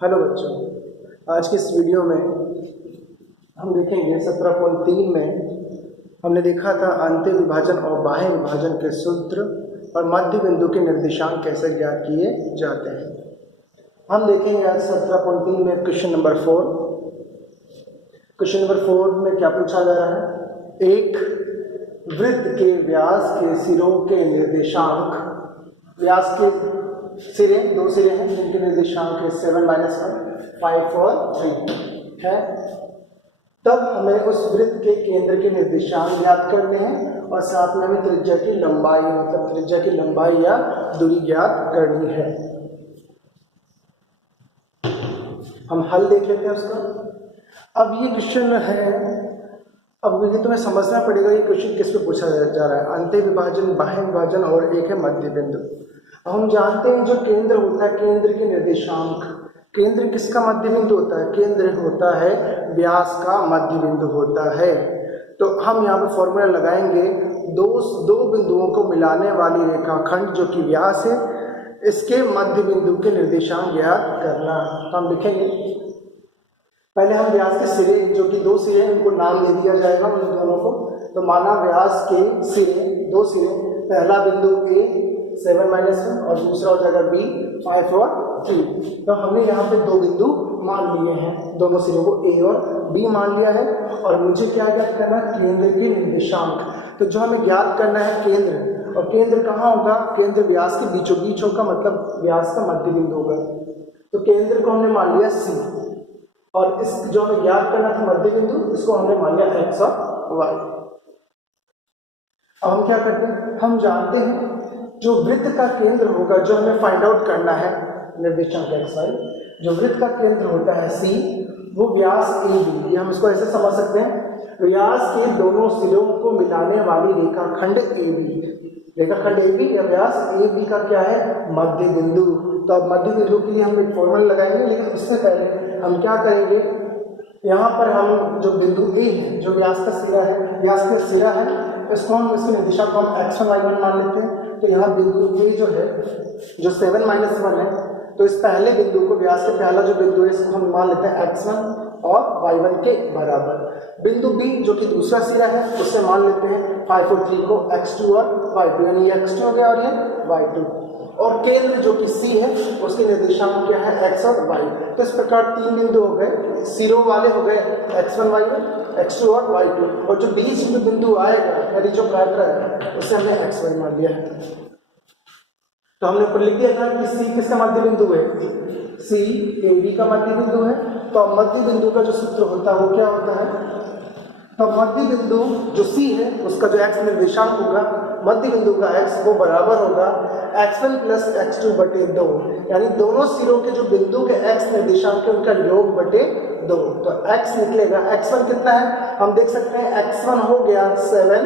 Hello बच्चों, आज की इस वीडियो में हम देखेंगे 17.3 में हमने देखा था आंतरिक विभाजन और बाह्य विभाजन के सूत्र और मध्य बिंदु के निर्देशांक कैसे ज्ञात किए जाते हैं। हम देखेंगे आज 17.3 में क्वेश्चन नंबर 4। क्वेश्चन नंबर 4 में क्या पूछा जा रहा है? एक वृत्त के व्यास के सिरों के निर्देशांक, व्यास के सिरे दो सिरे हैं जिनके निर्देशांक है 7, -1, 5 और 3 है। तब हमें उस वृत्त के केंद्र के निर्देशांक ज्ञात करने हैं और साथ में हमें त्रिज्या की लंबाई, मतलब त्रिज्या की लंबाई या दूरी ज्ञात करनी है। हम हल देख लेते हैं उसका। अब ये क्वेश्चन है, अब ये तुम्हें समझना पड़ेगा ये क्वेश्चन किस पे पूछा जा रहा है। आंतरिक विभाजन, बाह्य विभाजन और एक है मध्य बिंदु। हम जानते हैं जो केंद्र होता है, केंद्र के निर्देशांक, केंद्र किसका मध्य बिंदु होता है? केंद्र होता है व्यास का मध्य बिंदु होता है। तो हम यहाँ पे फॉर्मूला लगाएंगे, दो बिंदुओं को मिलाने वाली रेखाखंड जो कि व्यास है, इसके मध्य बिंदु के निर्देशांक ज्ञात करना। तो हम लिखेंगे, पहले हम व्यास के सिरे, जो कि दो सिरे हैं, उनको नाम दे दिया जाएगा उन दोनों को। तो माना व्यास के सिरे, दो सिरे, पहला बिंदु ए 7, -1 और दूसरा हो जाएगा बी 5 और 3। तो हमने यहाँ पे दो बिंदु मान लिए हैं, दोनों सिरों को ए और बी मान लिया है। और मुझे क्या ज्ञात करना है? केंद्र के निर्देशांक। तो जो हमें ज्ञात करना है केंद्र, और केंद्र कहाँ होगा? केंद्र व्यास के बीचों बीच होगा, मतलब व्यास का मध्य बिंदु होगा। तो केंद्र को हमने मान लिया सी, और इस जो हमें ज्ञात करना था मध्य बिंदु, इसको हमने मान लिया एक्स और वाई। अब हम क्या करते हैं? हम जानते हैं जो वृत्त का केंद्र होगा, जो हमें फाइंड आउट करना है निर्देशांक एक्स वाई, जो वृत्त का केंद्र होता है सी, वो व्यास ए बी। हम इसको ऐसे समझ सकते हैं, व्यास के दोनों सिरों को मिलाने वाली रेखाखंड ए बी, रेखाखंड ए बी या व्यास ए बी का क्या है? मध्य बिंदु। तो अब मध्य बिंदु के लिए हम एक फॉर्मूला लगाएंगे, लेकिन उससे पहले हम क्या करेंगे, यहाँ पर हम जो बिंदु ए है, जो व्यास का सिरा है, व्यास का सिरा है, इसको हम, इसके निर्देशांक को हम x1 y1 मान लेते हैं। तो यहाँ बिंदु ए जो है, जो 7 -1 है, तो इस पहले बिंदु को, व्यास के पहला जो बिंदु है, इसको हम मान लेते हैं x1 और y1 के बराबर। बिंदु बी जो कि दूसरा सिरा है, उससे मान लेते हैं 5 और 3 को x2 और y2, यानी ये x2 हो गया और ये y2। और केंद्र जो कि सी है, उसके निर्देशांक क्या है? x और y। तो इस प्रकार तीन बिंदु हो गए, सिरों वाले हो गए x1 y1, x2 और y2, और जो बीच में बिंदु आएगा, यानी जो काट रहा है, उसे हमने x y मान लिया है। तो हमने ऊपर लिख दिया था कि सी किसका मध्य बिंदु है? सी ए बी का मध्य बिंदु है। तो मध्य बिंदु का जो सूत्र होता है वो क्या होता है? तो मध्य बिंदु जो सी है, उसका जो x निर्देशांक होगा, मध्य बिंदु का x, वो बराबर होगा x1 + x2 बटे 2, यानी दोनों सिरों के जो बिंदु के x निर्देशांक है, उनका योग बटे 2। तो x निकलेगा, x1 कितना है? हम देख सकते हैं x1 हो गया 7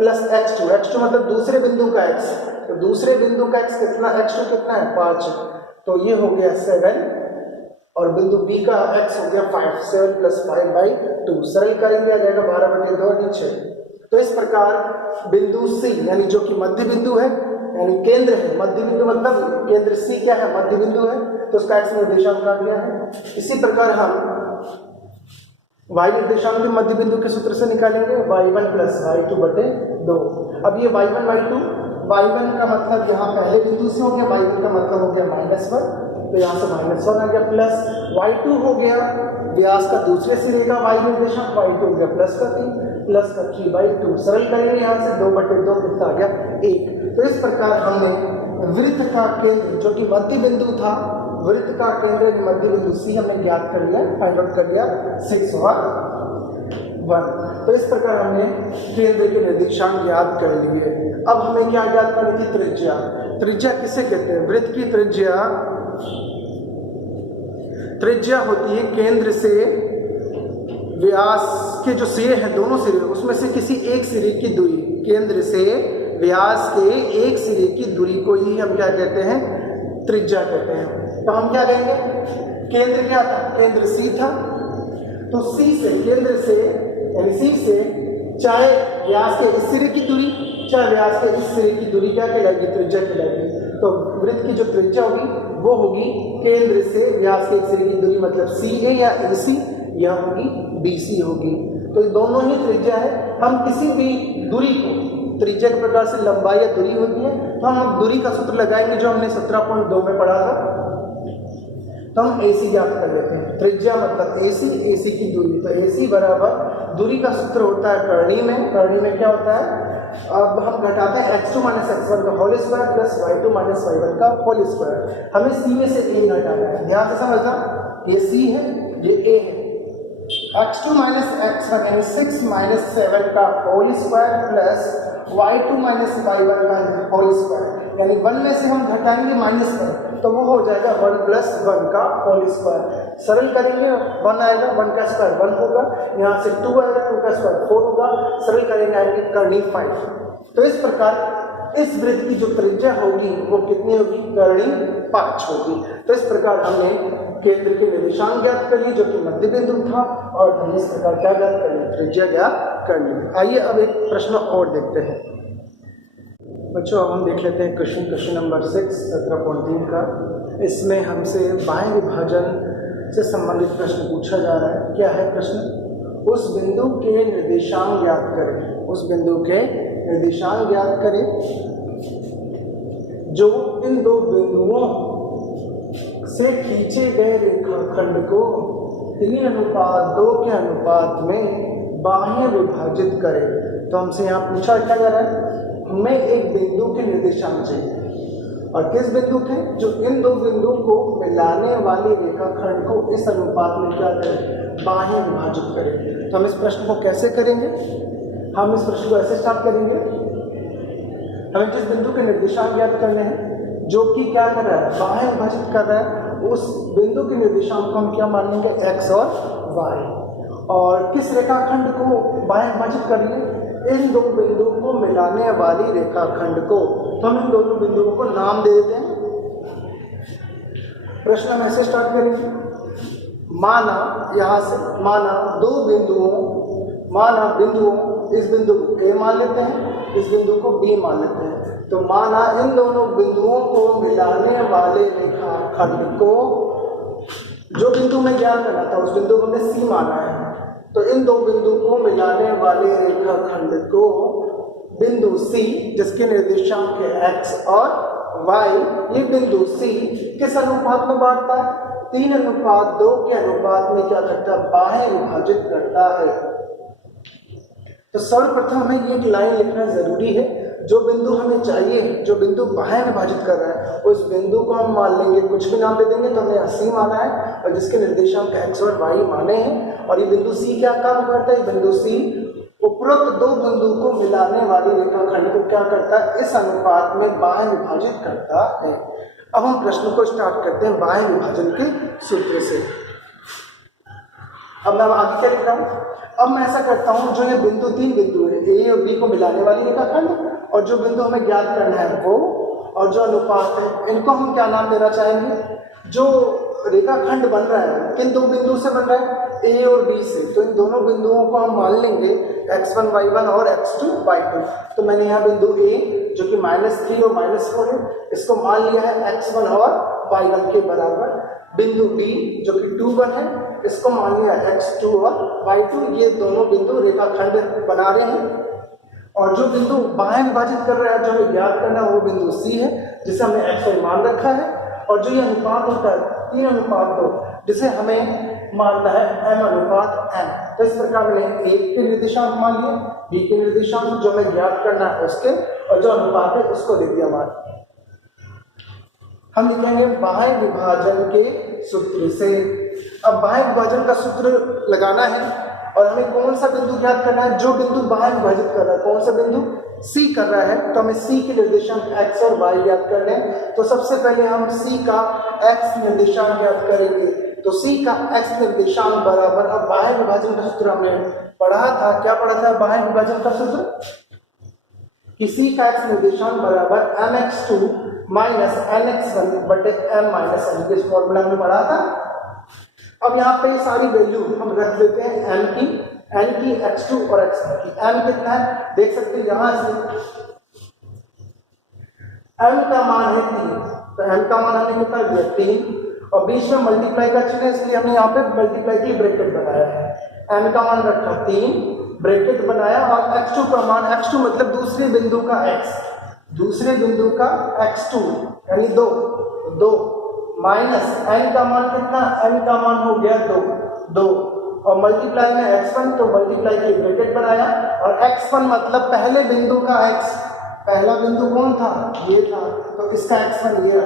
+ x2, x2 मतलब दूसरे बिंदु का x, तो दूसरे बिंदु का x कितना, x2 कितना है? 5। तो ये हो गया 7, और बिंदु B का x हो गया 5, 7 + 5/2, सरल करेंगे आ जाएगा 12/2 नीचे। तो इस प्रकार बिंदु C, यानी जो कि मध्य बिंदु है, यानी केंद्र है, मध्य बिंदु मतलब केंद्र C क्या है? मध्य बिंदु है, तो उसका x निर्देशांक आ गया है। इसी प्रकार हम y निर्देशांक भी मध्य बिंदु के सूत्र से निकालेंगे, y1 + y2 बटे 2। अब ये y1 y2, y1 का मतलब यहाँ पहले बिंदु से हो गया, y1 का मतलब हो गया -1, तो यहाँ से -1 आ गया, प्लस y2 हो गया व्यास का दूसरे सिरे का y निर्देशांक, y2 हो गया +3 सरल करेंगे यहाँ से 2/2 कितना आ गया? 1। तो इस प्रकार हमने वृत्त का केंद्र जो कि मध्य बिंदु था, वृत्त का केंद्र मध्य बिंदु सी हमने ज्ञात कर लिया, फाइंड आउट कर लिया 6 और 1। तो इस प्रकार हमने केंद्र के निर्देशांक ज्ञात कर लिए। अब हमें क्या ज्ञात करनी थी? त्रिज्या। त्रिज्या किसे कहते हैं? वृत्त की त्रिज्या होती है केंद्र से व्यास के जो सिरे हैं, दोनों सिरे, उसमें से किसी एक सिरे की दूरी, केंद्र से व्यास के एक सिरे की दूरी को ही हम क्या कहते हैं? त्रिज्या कहते हैं। तो हम क्या लेंगे? केंद्र क्या था? केंद्र सी था, तो सी से, केंद्र से यानी सी से, चाहे व्यास के इस सिरे की दूरी, चाहे व्यास के इस सिरे की दूरी क्या कहलाएगी? त्रिज्या कहलाएगी। तो वृत्त की जो त्रिज्या होगी वो होगी केंद्र से व्यास के एक सिरे की दूरी मतलब CA या AC, यह होगी BC होगी। तो ये दोनों ही त्रिज्या है। हम किसी भी दूरी को त्रिज्या के प्रकार से लंबाई या दूरी होती है, तो हम दूरी का सूत्र लगाएंगे जो हमने 17.2 में पढ़ा था। तो हम AC ज्ञात कर लेते हैं। त्रिज्या मतलब AC की दूरी, तो AC बराबर दूरी का सूत्र होता है करणी में क्या होता है, अब हम घटाते हैं x2 - x1 का whole square plus y2 - y1 का होल स्क्वायर। हमें C में से A घटाना है, ध्यान से समझना, ये C है ये A है। x2 - x1 यानी 6 - 7 का whole square plus y2 - y1 का होल स्क्वायर, यानी 1 में से हम घटाएंगे -1 तो वो हो जाएगा 1 + 1 का होल स्क्वायर। सरल करेंगे 1 आएगा, 1 का स्क्वायर 1 होगा, यहाँ से 2 आएगा, 2 का स्क्वायर 4 होगा, सरल करेंगे आएंगे करणी 5। तो इस प्रकार इस वृत्त की जो त्रिज्या होगी वो कितनी होगी, करणी 5 होगी। तो इस प्रकार हमने केंद्र के निर्देशांक ज्ञात कर लिए जो कि मध्य बिंदु था, और हमने इस प्रकार क्या ज्ञात कर लिया, त्रिज्या ज्ञात कर ली। आइए अब एक प्रश्न और देखते हैं बच्चों। अब हम देख लेते हैं क्वेश्चन नंबर 6 17.3 का। इसमें हमसे बाह्य विभाजन से संबंधित प्रश्न पूछा जा रहा है। क्या है प्रश्न, उस बिंदु के निर्देशांक ज्ञात करें, उस बिंदु के निर्देशांक ज्ञात करें जो इन दो बिंदुओं से खींचे गए रेखाखंड को 3:2 के अनुपात में बाह्य विभाजित करे। तो हमसे यहाँ पूछा क्या जा रहा है, हमें एक बिंदु के निर्देशांक चाहिए, और किस बिंदु के, जो इन दो बिंदुओं को मिलाने वाले रेखाखंड को इस अनुपात में क्या करें, बाह्य विभाजित करें। तो हम इस प्रश्न को कैसे करेंगे, हम इस प्रश्न को ऐसे स्टार्ट करेंगे, हमें जिस बिंदु के निर्देशांक ज्ञात करने हैं जो कि क्या कर रहा है, बाह्य विभाजित कर रहा है, उस बिंदु के निर्देशांक को हम क्या मान लेंगे, x और y। और किस रेखाखंड को बाह्य विभाजित करेंगे, इन दो बिंदुओं को मिलाने वाली रेखाखंड को। तो हम इन दोनों बिंदुओं को नाम दे देते हैं। प्रश्न हम ऐसे स्टार्ट करेंगे, माना यहां से, माना दो बिंदुओं, माना बिंदुओं, इस बिंदु को A मान लेते हैं, इस बिंदु को B मान लेते हैं। तो माना इन दोनों बिंदुओं को मिलाने वाले रेखाखंड को, जो बिंदु में ज्ञात करना था उस बिंदु को हमने C माना है, तो इन दो बिंदु को मिलाने वाले रेखाखंड को बिंदु C जिसके निर्देशांक है x और y, ये बिंदु C किस अनुपात में बांटता है, 3:2 के अनुपात में क्या करता है, बाह्य विभाजित करता है। तो सर्वप्रथम हमें ये लाइन लिखना जरूरी है, जो बिंदु हमें चाहिए, जो बिंदु बाह्य विभाजित कर रहा है, उस बिंदु को हम मान लेंगे, कुछ भी नाम दे देंगे। तो हमने C माना है और जिसके निर्देशांक x और y माने हैं, और ये बिंदु C क्या काम करता है, बिंदु C उपरोक्त दो बिंदु को मिलाने वाली रेखाखंड को क्या करता है, इस अनुपात में बाह्य विभाजित करता है। अब हम प्रश्न को स्टार्ट करते हैं बाह्य विभाजन के सूत्र से। अब मैं आगे क्या लिख रहा हूँ, अब मैं ऐसा करता हूँ, जो ये बिंदु, तीन बिंदु है A और B को मिलाने वाली रेखाखंड, और जो बिंदु हमें ज्ञात करना है वो, और जो अनुपात है, इनको हम क्या नाम देना चाहेंगे। जो रेखाखंड बन रहा है किन दो बिंदु से बन रहा है, A और B से, तो इन दोनों बिंदुओं को हम मान लेंगे x1 y1 और x2 y2। तो मैंने यहाँ बिंदु A जो कि -3 और -4 है, इसको मान लिया है x1 और y1 के बराबर। बिंदु B जो कि 2 1 है, इसको मान लिया x2 और y2। ये दोनों बिंदु रेखाखंड बना रहे हैं, और जो बिंदु बाह्य विभाजित कर रहा है, जो हमें ज्ञात करना है, वो बिंदु C है जिसे हमने x मान रखा है। और जो ये अनुपात होता है 3:2, जिसे हमें मानना है m/n। तो इस प्रकार मैंने A के निर्देशांक मान लिए, B के निर्देशांक जो हमें ज्ञात करना है उसके, और जो अनुपात है उसको दे दिया मान। हम लिखेंगे बाह्य विभाजन के सूत्र से। अब बाह्य विभाजन का सूत्र लगाना है, और हमें कौन सा बिंदु ज्ञात करना है, जो बिंदु बाह्य विभाजित कर रहा है, कौन सा बिंदु, C कर रहा है। तो हमें C के निर्देशांक x और y ज्ञात करने हैं। तो सबसे पहले हम C का x निर्देशांक ज्ञात करेंगे। तो C का x निर्देशांक बराबर, अब बाह्य विभाजन का सूत्र हमने पढ़ा था, क्या पढ़ा था बाह्य विभाजन का सूत्र, कि C का x निर्देशांक बराबर mx2 nx1 बटे m - n के फॉर्मूला में पढ़ा था। अब यहाँ पे सारी वैल्यू हम रख लेते हैं, m की, n की, x2 और x1 की। m कितना है देख सकते हैं, यहाँ से m का मान है 3, तो m का मान हमने कितना दिया 3, और बीच में मल्टीप्लाई का चिन्ह है इसलिए हमने यहाँ पे मल्टीप्लाई की ब्रैकेट बनाया है। m का मान रखा 3, ब्रैकेट बनाया, और x2 का मान, x2 मतलब दूसरे बिंदु का x, दूसरे बिंदु का x2 यानी 2 माइनस n का मान कितना, n का मान हो गया 2, और मल्टीप्लाई में x1, तो मल्टीप्लाई की ब्रैकेट बनाया, और x1 मतलब पहले बिंदु का x, पहला बिंदु कौन था, ये था, तो इसका x1 ये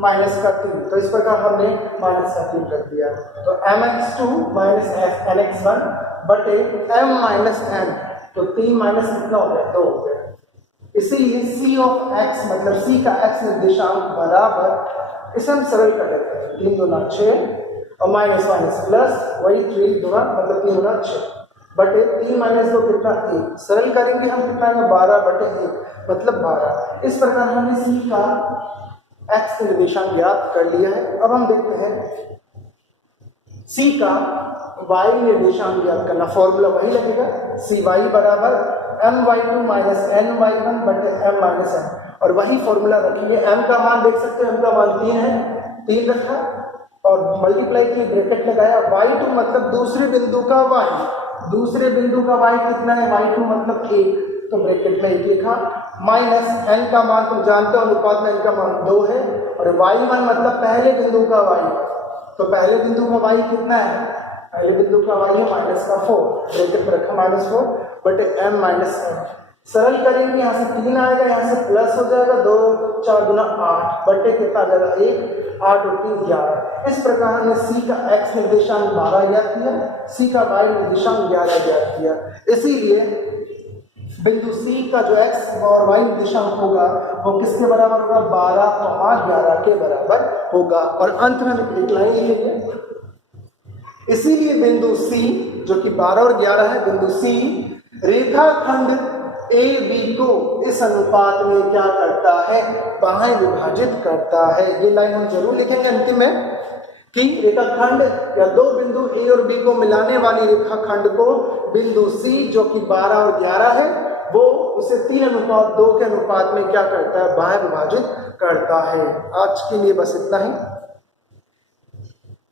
माइनस का 3, तो इस प्रकार हमने माइनस का 3 रख दिया। तो mx2 माइनस nx1 बटे m माइनस n, तो 3 माइनस कितना हो गया 2 हो गया। इसीलिए c ऑफ x मतलब c का x निर्देशांक बराबर, इसे हम सरल कर लेते हैं, 3 दूना 6 और माइनस माइनस प्लस, वही 3 दूना मतलब 3 दूना 6 बटे 3 माइनस 2 कितना 1, सरल करेंगे हम कितना है 12 बटे 1 मतलब 12। इस प्रकार हमने c का x निर्देशांक ज्ञात कर लिया है। अब हम देखते हैं c का y निर्देशांक ज्ञात करना, फॉर्मूला वही लगेगा, cy बराबर my2 माइनस ny1 बटे m माइनस n, और वही फॉर्मूला रखेंगे। m का मान देख सकते हैं, m का मान 3 है, 3 रखा और मल्टीप्लाई की ब्रैकेट लगाया, y2 मतलब दूसरे बिंदु का y, दूसरे बिंदु का y कितना है, y2 मतलब 1, तो ब्रैकेट में 1 लिखा, माइनस n का मान तुम जानते हो अनुपात में n का मान 2 है, और y1 मतलब पहले बिंदु का y, तो पहले बिंदु का y कितना है, पहले बिंदु का y है माइनस का 4, ब्रैकेट में रखा माइनस 4 बटे m माइनस n, सरल करेंगे, यहाँ से 3 आएगा, यहाँ से प्लस हो जाएगा, 2 4 गुना 8 बटे कितना आ जाएगा 1, 8 और 3 11। इस प्रकार हमने c का x निर्देशांक 12 ज्ञात किया, c का y निर्देशांक 11 ज्ञात किया। इसीलिए बिंदु c का जो x और y निर्देशांक होगा वो किसके बराबर होगा, 12, 11 के बराबर होगा, और अंत में हम एक लाइन लिखेंगे। इसीलिए बिंदु c जो कि 12 और 11 है, बिंदु c रेखाखंड AB को इस अनुपात में क्या करता है, बाहें विभाजित करता है। ये लाइन हम जरूर लिखेंगे अंतिम में कि रेखाखंड या दो बिंदु A और B को मिलाने वाली रेखाखंड को बिंदु C जो कि 12 और 11 है, वो उसे 3:2 के अनुपात में क्या करता है, बाहें विभाजित करता है। आज के लिए बस इतना ही।